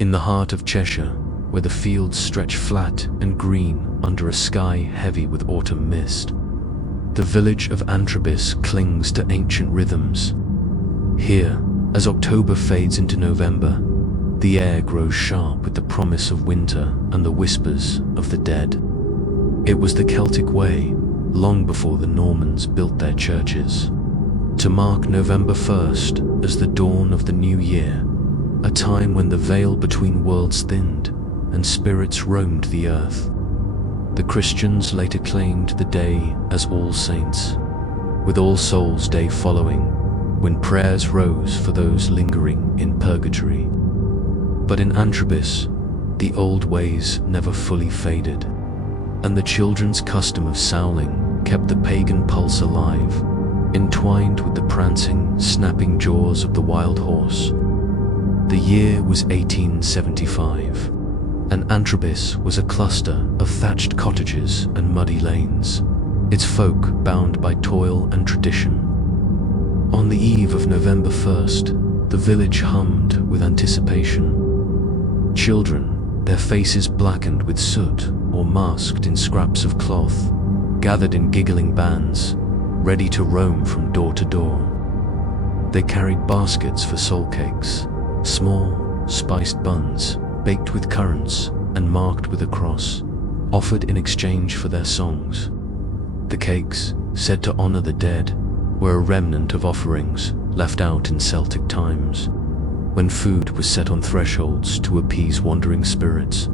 In the heart of Cheshire, where the fields stretch flat and green under a sky heavy with autumn mist, the village of Antrobus clings to ancient rhythms. Here, as October fades into November, the air grows sharp with the promise of winter and the whispers of the dead. It was the Celtic way, long before the Normans built their churches, to mark November 1st as the dawn of the new year, a time when the veil between worlds thinned and spirits roamed the earth. The Christians later claimed the day as All Saints, with All Souls' Day following, when prayers rose for those lingering in purgatory. But in Antrobus, the old ways never fully faded, and the children's custom of sowling kept the pagan pulse alive, entwined with the prancing, snapping jaws of the wild horse. The year was 1875, and Antrobus was a cluster of thatched cottages and muddy lanes, its folk bound by toil and tradition. On the eve of November 1st, the village hummed with anticipation. Children, their faces blackened with soot or masked in scraps of cloth, gathered in giggling bands, ready to roam from door to door. They carried baskets for soul cakes, small, spiced buns, baked with currants and marked with a cross, offered in exchange for their songs. The cakes, said to honor the dead, were a remnant of offerings left out in Celtic times, when food was set on thresholds to appease wandering spirits.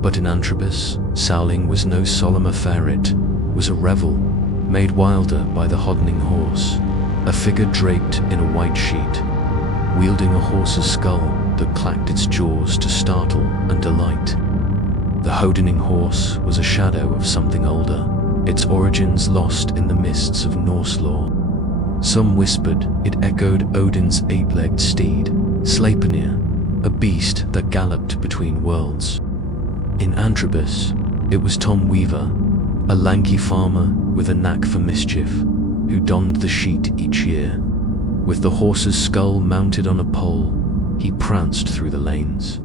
But in Antrobus, sowling was no solemn affair, it was a revel, made wilder by the hoddening horse, a figure draped in a white sheet, wielding a horse's skull that clacked its jaws to startle and delight. The hodening horse was a shadow of something older, its origins lost in the mists of Norse lore. Some whispered it echoed Odin's eight-legged steed, Sleipnir, a beast that galloped between worlds. In Antrobus, it was Tom Weaver, a lanky farmer with a knack for mischief, who donned the sheet each year. With the horse's skull mounted on a pole, he pranced through the lanes,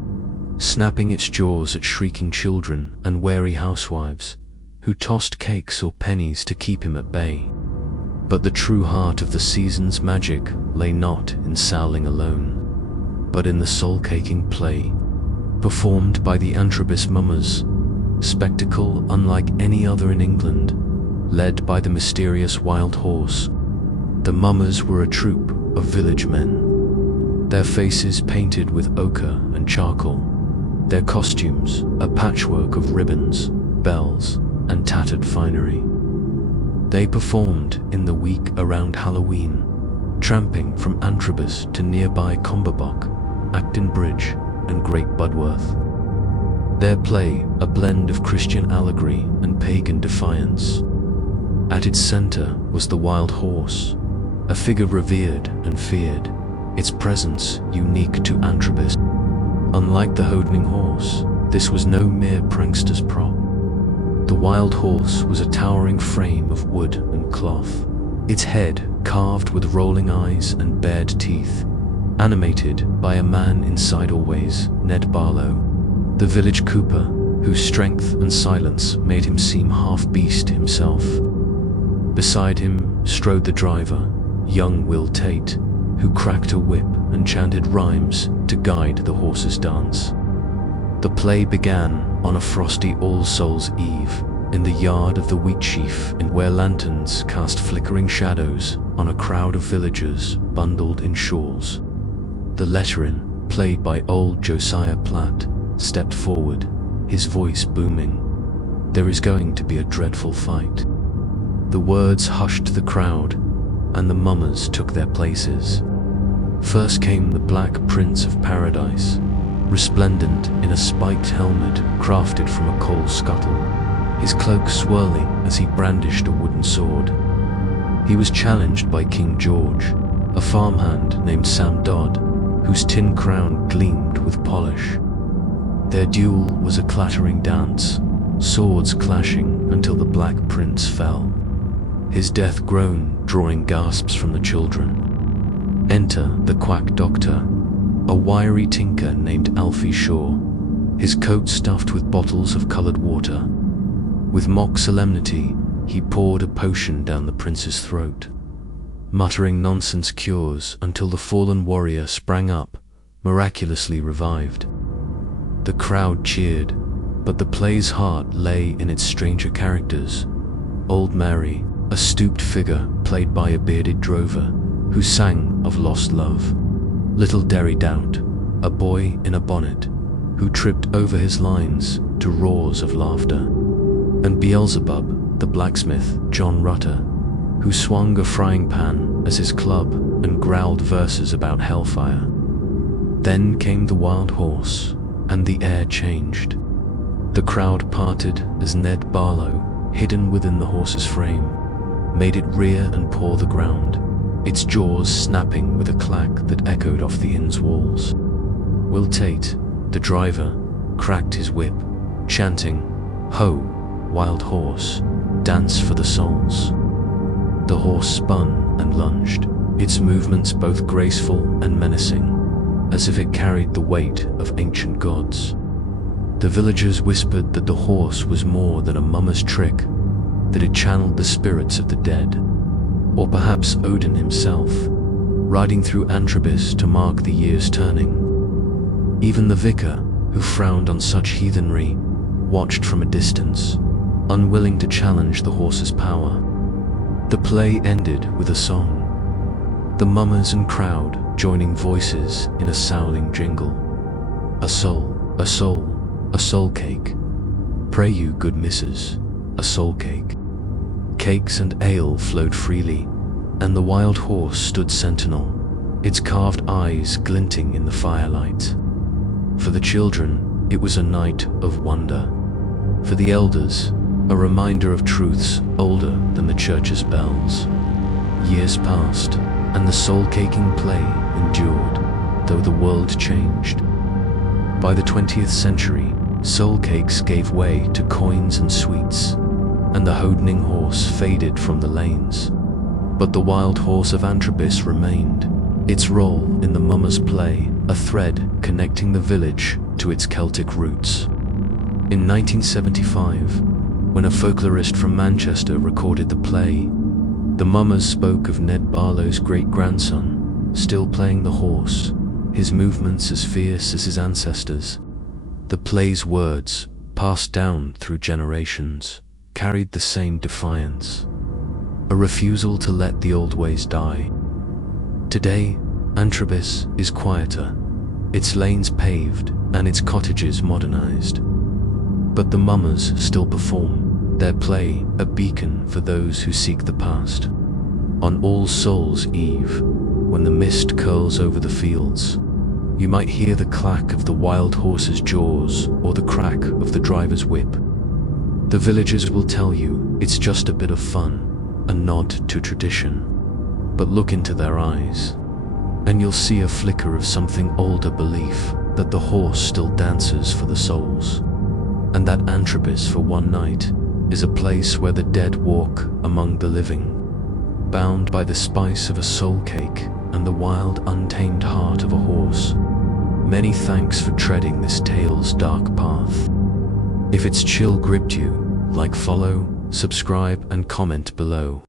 snapping its jaws at shrieking children and wary housewives, who tossed cakes or pennies to keep him at bay. But the true heart of the season's magic lay not in sowling alone, but in the soul-caking play, performed by the Antrobus mummers, spectacle unlike any other in England, led by the mysterious wild horse. The mummers were a troupe of village men, their faces painted with ochre and charcoal, their costumes a patchwork of ribbons, bells, and tattered finery. They performed in the week around Halloween, tramping from Antrobus to nearby Comberbock, Acton Bridge, and Great Budworth. Their play a blend of Christian allegory and pagan defiance. At its center was the wild horse, a figure revered and feared, its presence unique to Antrobus. Unlike the hodening horse, this was no mere prankster's prop. The wild horse was a towering frame of wood and cloth, its head carved with rolling eyes and bared teeth, animated by a man inside always, Ned Barlow, the village cooper, whose strength and silence made him seem half-beast himself. Beside him strode the driver, young Will Tate, who cracked a whip and chanted rhymes to guide the horse's dance. The play began on a frosty All Souls' Eve in the yard of the wheat sheaf, where lanterns cast flickering shadows on a crowd of villagers bundled in shawls. The letterin, played by old Josiah Platt, stepped forward, his voice booming. "There is going to be a dreadful fight." The words hushed the crowd, and the mummers took their places. First came the Black Prince of Paradise, resplendent in a spiked helmet crafted from a coal scuttle, his cloak swirling as he brandished a wooden sword. He was challenged by King George, a farmhand named Sam Dodd, whose tin crown gleamed with polish. Their duel was a clattering dance, swords clashing until the Black Prince fell, his death groan drawing gasps from the children. Enter the quack doctor, a wiry tinker named Alfie Shaw, his coat stuffed with bottles of coloured water. With mock solemnity, he poured a potion down the prince's throat, muttering nonsense cures until the fallen warrior sprang up, miraculously revived. The crowd cheered, but the play's heart lay in its stranger characters. Old Mary, a stooped figure played by a bearded drover, who sang of lost love. Little Derry Doubt, a boy in a bonnet, who tripped over his lines to roars of laughter. And Beelzebub, the blacksmith, John Rutter, who swung a frying pan as his club and growled verses about hellfire. Then came the wild horse, and the air changed. The crowd parted as Ned Barlow, hidden within the horse's frame, made it rear and paw the ground, its jaws snapping with a clack that echoed off the inn's walls. Will Tate, the driver, cracked his whip, chanting, "Ho, wild horse, dance for the souls." The horse spun and lunged, its movements both graceful and menacing, as if it carried the weight of ancient gods. The villagers whispered that the horse was more than a mummer's trick, that it channeled the spirits of the dead, or perhaps Odin himself, riding through Antrobus to mark the year's turning. Even the vicar, who frowned on such heathenry, watched from a distance, unwilling to challenge the horse's power. The play ended with a song, the mummers and crowd joining voices in a souling jingle. A soul, a soul, a soul cake. Pray you, good missus, a soul cake. Cakes and ale flowed freely, and the wild horse stood sentinel, its carved eyes glinting in the firelight. For the children, it was a night of wonder. For the elders, a reminder of truths older than the church's bells. Years passed, and the soul-caking play endured, though the world changed. By the 20th century, soul cakes gave way to coins and sweets, and the hodening horse faded from the lanes. But the wild horse of Antrobus remained, its role in the mummer's play a thread connecting the village to its Celtic roots. In 1975, when a folklorist from Manchester recorded the play, the mummers spoke of Ned Barlow's great-grandson, still playing the horse, his movements as fierce as his ancestors. The play's words, passed down through generations, carried the same defiance, a refusal to let the old ways die. Today, Antrobus is quieter, its lanes paved and its cottages modernized. But the mummers still perform, their play a beacon for those who seek the past. On All Souls' Eve, when the mist curls over the fields, you might hear the clack of the wild horse's jaws or the crack of the driver's whip. The villagers will tell you it's just a bit of fun, a nod to tradition. But look into their eyes, and you'll see a flicker of something older belief that the horse still dances for the souls, and that Antrobus for one night is a place where the dead walk among the living, bound by the spice of a soul cake and the wild untamed heart of a horse. Many thanks for treading this tale's dark path. If its chill gripped you, like, follow, subscribe and comment below.